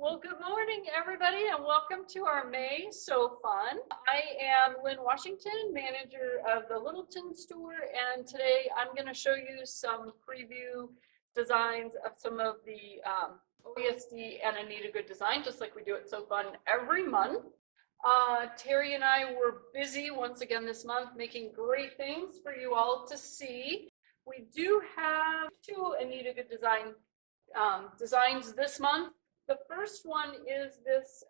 Well, good morning, everybody, and welcome to our May So Fun. I am Lynn Washington, manager of the Littleton store, and today I'm going to show you some preview designs of some of the OESD and Anita Good design, just like we do at So Fun every month. Terry and I were busy once again this month making great things for you all to see. We do have two Anita Good designs this month. The first one is this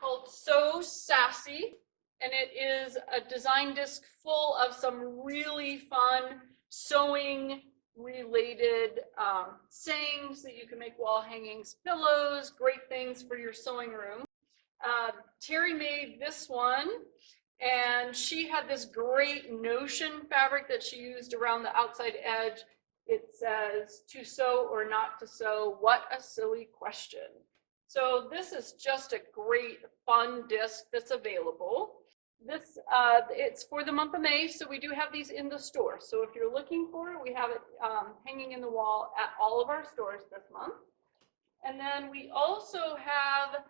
called So Sassy, and it is a design disc full of some really fun sewing related sayings that you can make wall hangings, pillows, great things for your sewing room. Terry made this one, and she had this great notion fabric that she used around the outside edge. It says, to sew or not to sew, what a silly question. So this is just a great fun disc that's available. It's for the month of May, so we do have these in the store. So if you're looking for it, we have it hanging in the wall at all of our stores this month. And then we also have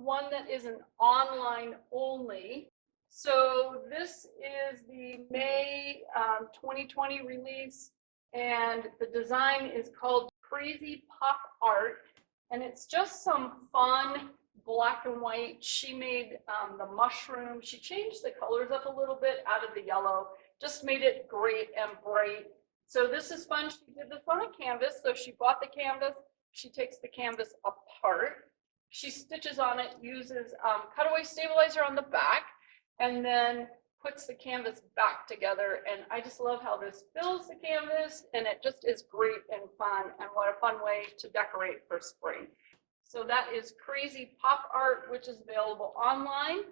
one that is an online only. So this is the May 2020 release. And the design is called Crazy Pop Art, and it's just some fun black and white. She made the mushroom. She changed the colors up a little bit out of the yellow, just made it great and bright. So this is fun. She did this on a canvas. So she bought the canvas. She takes the canvas apart. She stitches on it, uses cutaway stabilizer on the back, and then puts the canvas back together. And I just love how this fills the canvas, and it just is great and fun, and what a fun way to decorate for spring. So that is Crazy Pop Art, which is available online.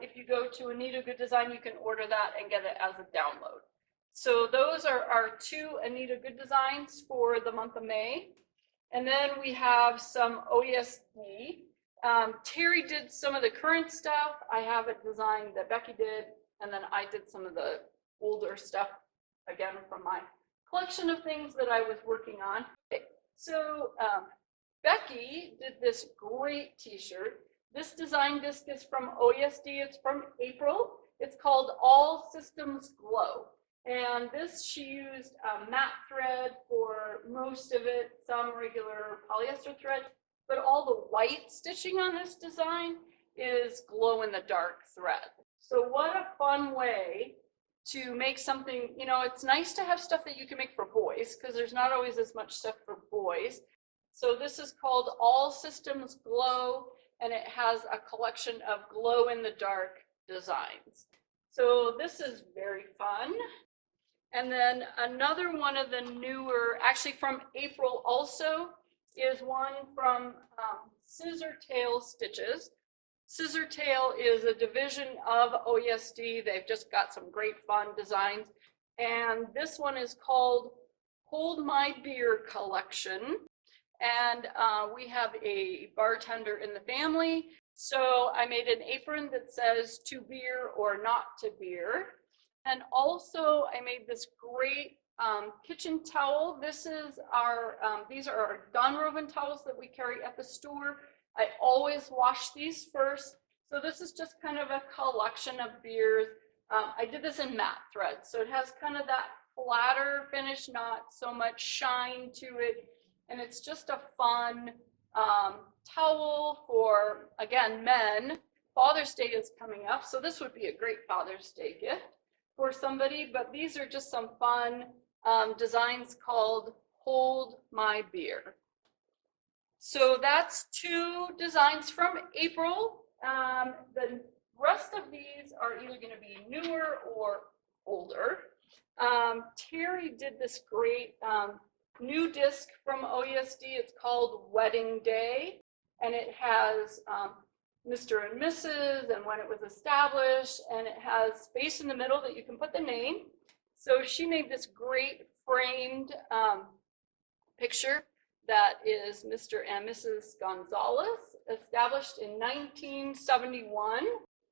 If you go to Anita Good Design, you can order that and get it as a download. So those are our two Anita Good designs for the month of May. And then we have some OESD. Terry did some of the current stuff. I have a design that Becky did, and then I did some of the older stuff, again, from my collection of things that I was working on. So Becky did this great t-shirt. This design disc is from OESD. It's from April. It's called All Systems Glow. And this, she used matte thread for most of it, some regular polyester thread, but all the white stitching on this design is glow-in-the-dark thread. So what a fun way to make something, you know, it's nice to have stuff that you can make for boys because there's not always as much stuff for boys. So this is called All Systems Glow, and it has a collection of glow-in-the-dark designs. So this is very fun. And then another one of the newer, actually from April also, is one from Scissor Tail Stitches. Scissor Tail is a division of OESD. They've just got some great fun designs. And this one is called Hold My Beer Collection. And we have a bartender in the family. So I made an apron that says to beer or not to beer. And also I made this great kitchen towel. This is our, these are our Donroven towels that we carry at the store. I always wash these first. So this is just kind of a collection of beers. I did this in matte thread. So it has kind of that flatter finish, not so much shine to it. And it's just a fun towel for, again, men. Father's Day is coming up. So this would be a great Father's Day gift for somebody. But these are just some fun designs called Hold My Beer. So that's two designs from April. The rest of these are either going to be newer or older. Terry did this great new disc from OESD. It's called Wedding Day, and it has Mr. and Mrs. and when it was established, and it has space in the middle that you can put the name. So she made this great framed picture that is Mr. and Mrs. Gonzalez, established in 1971.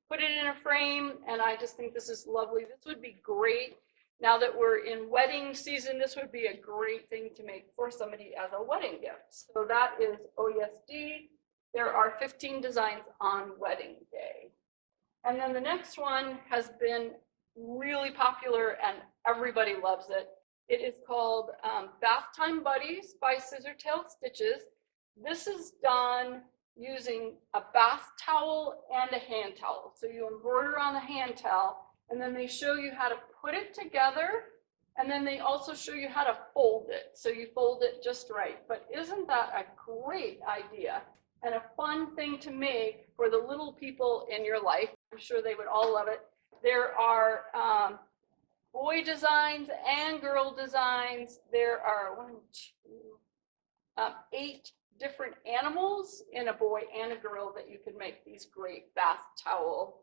Put it in a frame, and I just think this is lovely. This would be great Now that we're in wedding season, this would be a great thing to make for somebody as a wedding gift. So that is OESD. There are 15 designs on wedding day. And then the next one has been really popular and everybody loves it. It is called Bath Time Buddies by Scissortail Stitches. This is done using a bath towel and a hand towel. So you embroider on the hand towel, and then they show you how to put it together, and then they also show you how to fold it. So you fold it just right. But isn't that a great idea and a fun thing to make for the little people in your life? I'm sure they would all love it. There are boy designs and girl designs. There are 8 different animals in a boy and a girl that you can make these great bath towel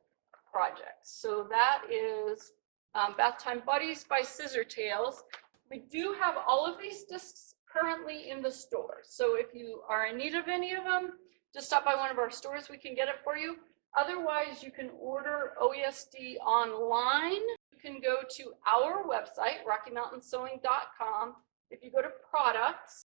projects. So that is Bath Time Buddies by Scissortails. We do have all of these discs currently in the store. So if you are in need of any of them, just stop by one of our stores, we can get it for you. Otherwise, you can order OESD online. You can go to our website, RockyMountainSewing.com. If you go to products,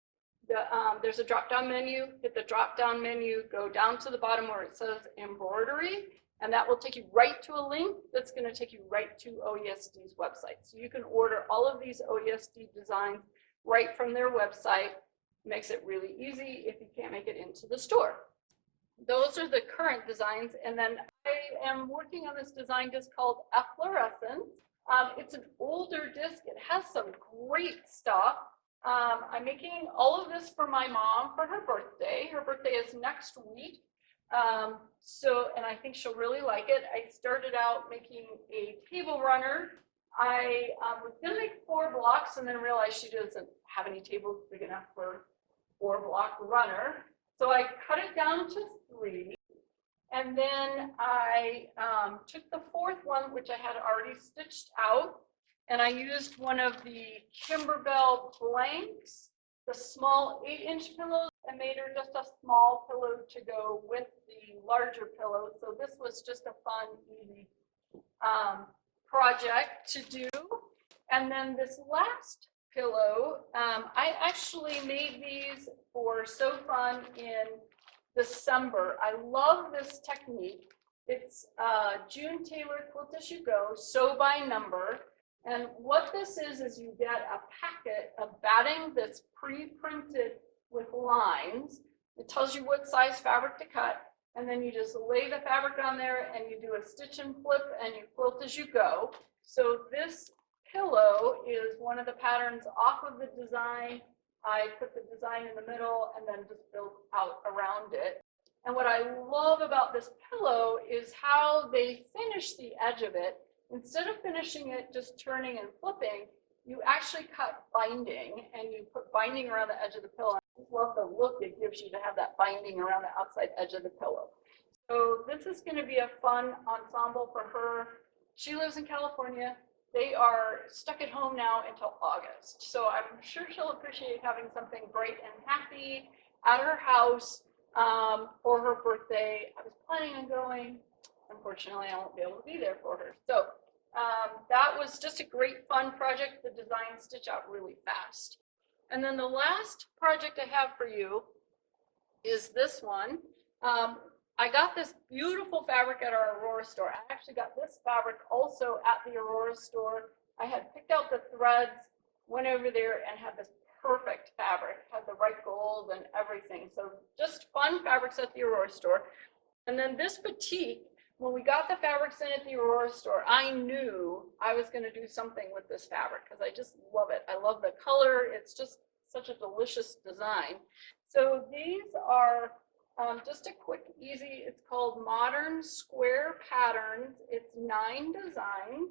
there's a drop-down menu. Hit the drop-down menu, go down to the bottom where it says embroidery, and that will take you right to a link that's going to take you right to OESD's website. So you can order all of these OESD designs right from their website. Makes it really easy if you can't make it into the store. Those are the current designs, and then I am working on this design disc called Efflorescence. It's an older disc. It has some great stuff. I'm making all of this for my mom for her birthday. Her birthday is next week. And I think she'll really like it. I started out making a table runner. I was gonna make 4 blocks and then realized she doesn't have any tables big enough for 4-block runner. So I cut it down to 3. And then I took the 4th one, which I had already stitched out, and I used one of the Kimberbell blanks, the small 8-inch pillows, and made her just a small pillow to go with the larger pillow. So this was just a fun, easy project to do. And then this last pillow, I actually made these for So Fun in December. I love this technique. It's June Taylor Quilt As You Go, sew by number. And what this is you get a packet of batting that's pre-printed with lines. It tells you what size fabric to cut, and then you just lay the fabric on there and you do a stitch and flip and you quilt as you go. So this pillow is one of the patterns off of the design. I put the design in the middle and then just built out around it. And what I love about this pillow is how they finish the edge of it. Instead of finishing it just turning and flipping, you actually cut binding and you put binding around the edge of the pillow. I just love the look it gives you to have that binding around the outside edge of the pillow. So this is going to be a fun ensemble for her. She lives in California. They are stuck at home now until August. So I'm sure she'll appreciate having something bright and happy at her house for her birthday. I was planning on going. Unfortunately, I won't be able to be there for her. So that was just a great fun project. The design stitch out really fast. And then the last project I have for you is this one. I got this beautiful fabric at our Aurora store. I actually got this fabric also at the Aurora store. I had picked out the threads, went over there and had this perfect fabric, had the right gold and everything. So just fun fabrics at the Aurora store. And then this batik, when we got the fabrics in at the Aurora store, I knew I was going to do something with this fabric because I just love it. I love the color. It's just such a delicious design. So these are just a quick, easy, it's called Modern Square Patterns. It's 9 designs.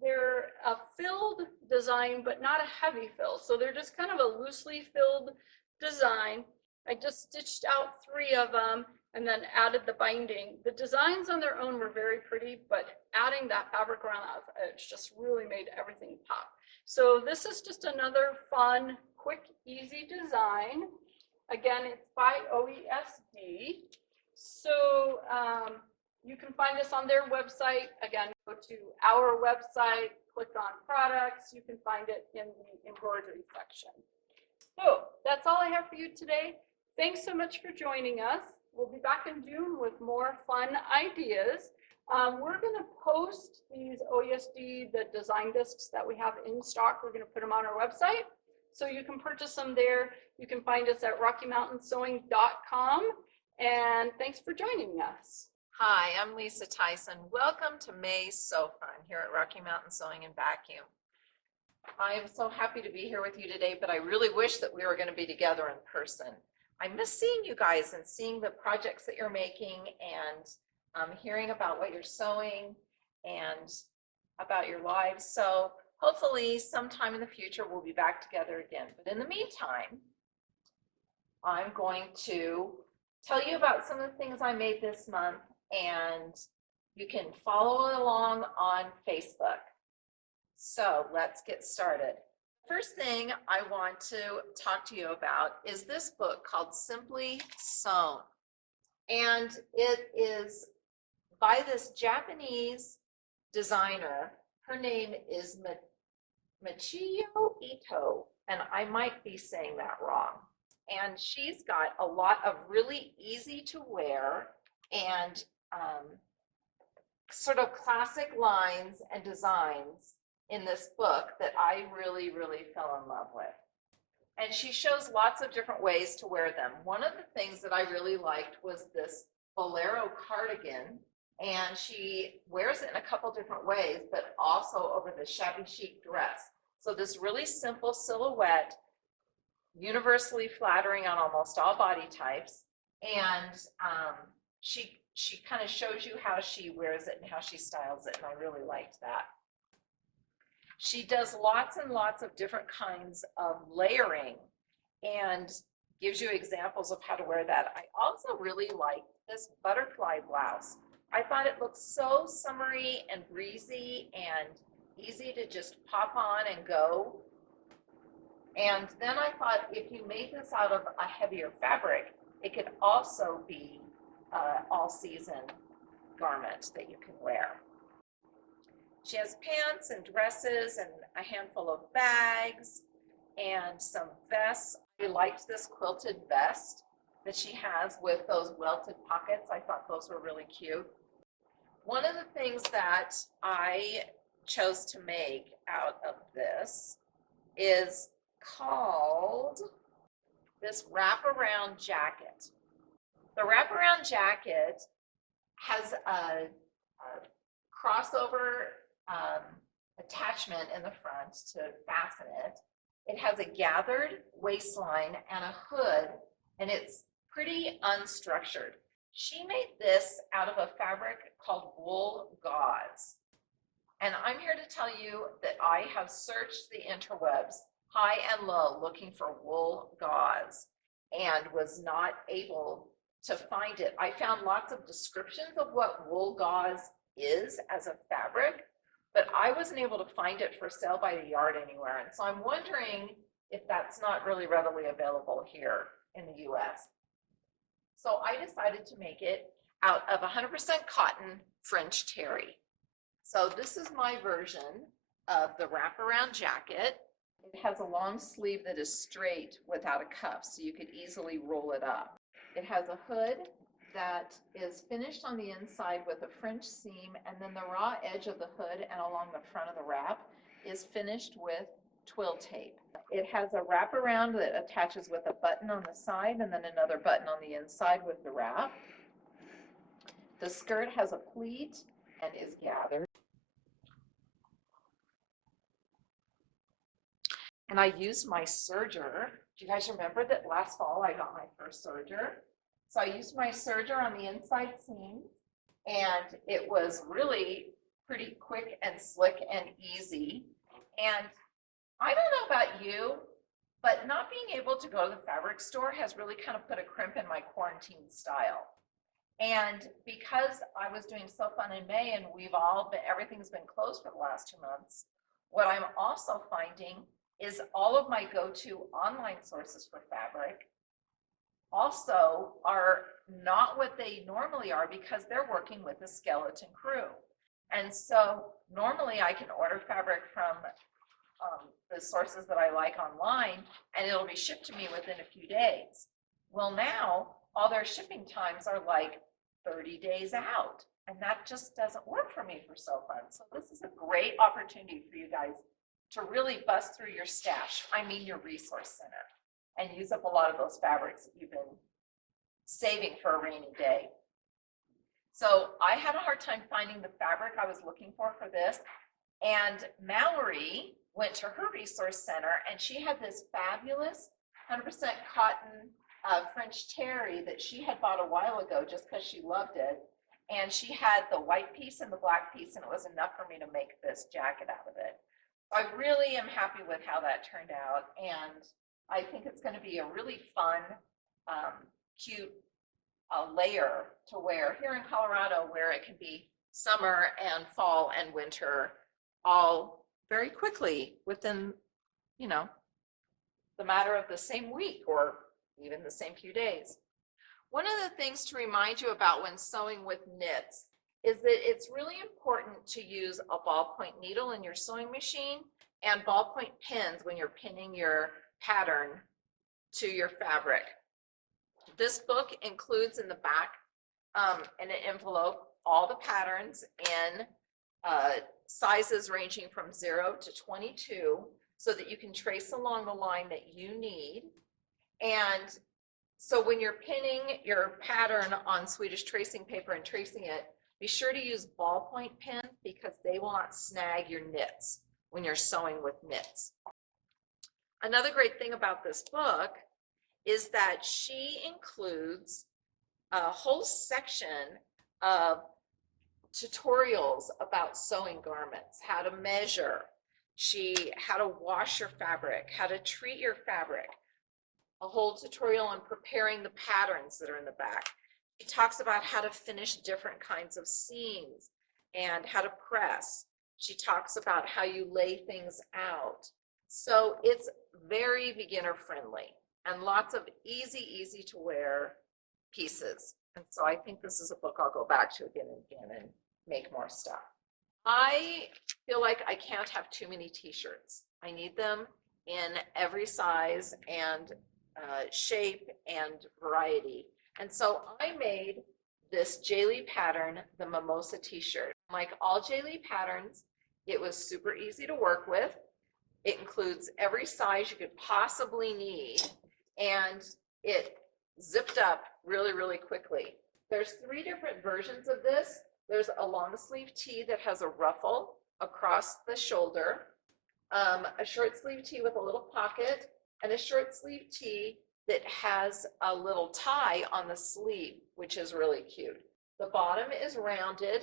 They're a filled design, but not a heavy fill. So they're just kind of a loosely filled design. I just stitched out 3 of them and then added the binding. The designs on their own were very pretty, but adding that fabric around the edge just really made everything pop. So this is just another fun, quick, easy design. Again, it's by OESD. So You can find us on their website. Again, go to our website, click on products. You can find it in the embroidery section. So that's all I have for you today. Thanks so much for joining us. We'll be back in June with more fun ideas. We're going to post these OESD, the design discs that we have in stock. We're going to put them on our website, so you can purchase them there. You can find us at rockymountainsewing.com. And thanks for joining us. Hi, I'm Lisa Tyson. Welcome to May's Sew Fun here at Rocky Mountain Sewing and Vacuum. I am so happy to be here with you today, but I really wish that we were going to be together in person. I miss seeing you guys and seeing the projects that you're making and hearing about what you're sewing and about your lives. So hopefully sometime in the future we'll be back together again. But in the meantime, I'm going to tell you about some of the things I made this month, and you can follow along on Facebook. So let's get started. First thing I want to talk to you about is this book called Simply Sewn. And it is by this Japanese designer. Her name is Michiyo Ito, and I might be saying that wrong. And she's got a lot of really easy to wear and sort of classic lines and designs in this book that I really, really fell in love with. And she shows lots of different ways to wear them. One of the things that I really liked was this bolero cardigan, and she wears it in a couple different ways, but also over the shabby chic dress. So this really simple silhouette, universally flattering on almost all body types, and she kind of shows you how she wears it and how she styles it, and I really liked that. She does lots and lots of different kinds of layering and gives you examples of how to wear that. I also really liked this butterfly blouse. I thought it looked so summery and breezy and easy to just pop on and go. And then I thought if you made this out of a heavier fabric, it could also be an all-season garment that you can wear. She has pants and dresses and a handful of bags and some vests. I liked this quilted vest that she has with those welted pockets. I thought those were really cute. One of the things that I chose to make out of this is called this wraparound jacket. The wraparound jacket has a crossover attachment in the front to fasten it. It has a gathered waistline and a hood, and it's pretty unstructured. She made this out of a fabric called wool gauze. And I'm here to tell you that I have searched the interwebs high and low looking for wool gauze and was not able to find it. I found lots of descriptions of what wool gauze is as a fabric, but I wasn't able to find it for sale by the yard anywhere. And so I'm wondering if that's not really readily available here in the US. So I decided to make it out of 100% cotton French terry. So this is my version of the wraparound jacket. It has a long sleeve that is straight without a cuff, so you could easily roll it up. It has a hood that is finished on the inside with a French seam, and then the raw edge of the hood and along the front of the wrap is finished with twill tape. It has a wraparound that attaches with a button on the side and then another button on the inside with the wrap. The skirt has a pleat and is gathered. And I used my serger. Do you guys remember that last fall I got my first serger? So I used my serger on the inside seam, and it was really pretty quick and slick and easy. And I don't know about you, but not being able to go to the fabric store has really kind of put a crimp in my quarantine style. And because I was doing Sew Fun in May and everything's been closed for the last 2 months, what I'm also finding is all of my go-to online sources for fabric also are not what they normally are because they're working with a skeleton crew. And so normally I can order fabric from the sources that I like online, and it'll be shipped to me within a few days. Well, now all their shipping times are like 30 days out, and that just doesn't work for me for So Fun. So this is a great opportunity for you guys to really bust through your stash, I mean your resource center, and use up a lot of those fabrics that you've been saving for a rainy day. So I had a hard time finding the fabric I was looking for this, and Mallory went to her resource center, and she had this fabulous 100% cotton French terry that she had bought a while ago just because she loved it. And she had the white piece and the black piece, and it was enough for me to make this jacket out of it. I really am happy with how that turned out, and I think it's going to be a really fun, cute layer to wear here in Colorado, where it can be summer and fall and winter all very quickly within, you know, the matter of the same week or even the same few days. One of the things to remind you about when sewing with knits is that it's really important to use a ballpoint needle in your sewing machine and ballpoint pins when you're pinning your pattern to your fabric. This book includes in the back in an envelope all the patterns in sizes ranging from 0 to 22 so that you can trace along the line that you need. And so when you're pinning your pattern on Swedish tracing paper and tracing it, be sure to use ballpoint pins because they will not snag your knits when you're sewing with knits. Another great thing about this book is that she includes a whole section of tutorials about sewing garments, how to measure, how to wash your fabric, how to treat your fabric, a whole tutorial on preparing the patterns that are in the back. She talks about how to finish different kinds of seams and how to press. She talks about how you lay things out. So it's very beginner friendly and lots of easy to wear pieces. And so I think this is a book I'll go back to again and again and make more stuff. I feel like I can't have too many t-shirts. I need them in every size and shape and variety. And so I made this Jaylee pattern, the Mimosa t-shirt. Like all Jaylee patterns, it was super easy to work with. It includes every size you could possibly need, and it zipped up really quickly. There's 3 different versions of this. There's a long sleeve tee that has a ruffle across the shoulder, a short sleeve tee with a little pocket, and a short sleeve tee that has a little tie on the sleeve, which is really cute. The bottom is rounded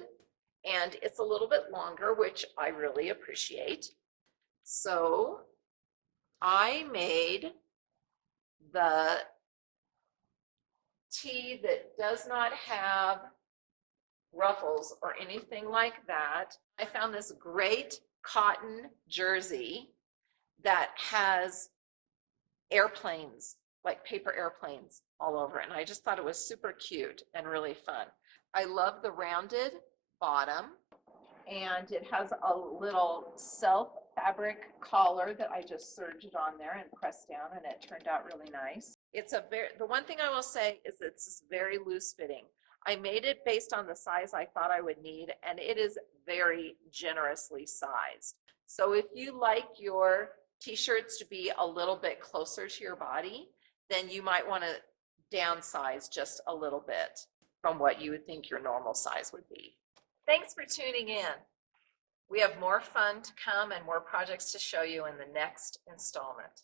and it's a little bit longer, which I really appreciate. So I made the tee that does not have ruffles or anything like that. I found this great cotton jersey that has airplanes, like paper airplanes all over it. And I just thought it was super cute and really fun. I love the rounded bottom, and it has a little self fabric collar that I just serged on there and pressed down, and it turned out really nice. The one thing I will say is it's very loose fitting. I made it based on the size I thought I would need, and it is very generously sized. So if you like your t-shirts to be a little bit closer to your body, then you might want to downsize just a little bit from what you would think your normal size would be. Thanks for tuning in. We have more fun to come and more projects to show you in the next installment.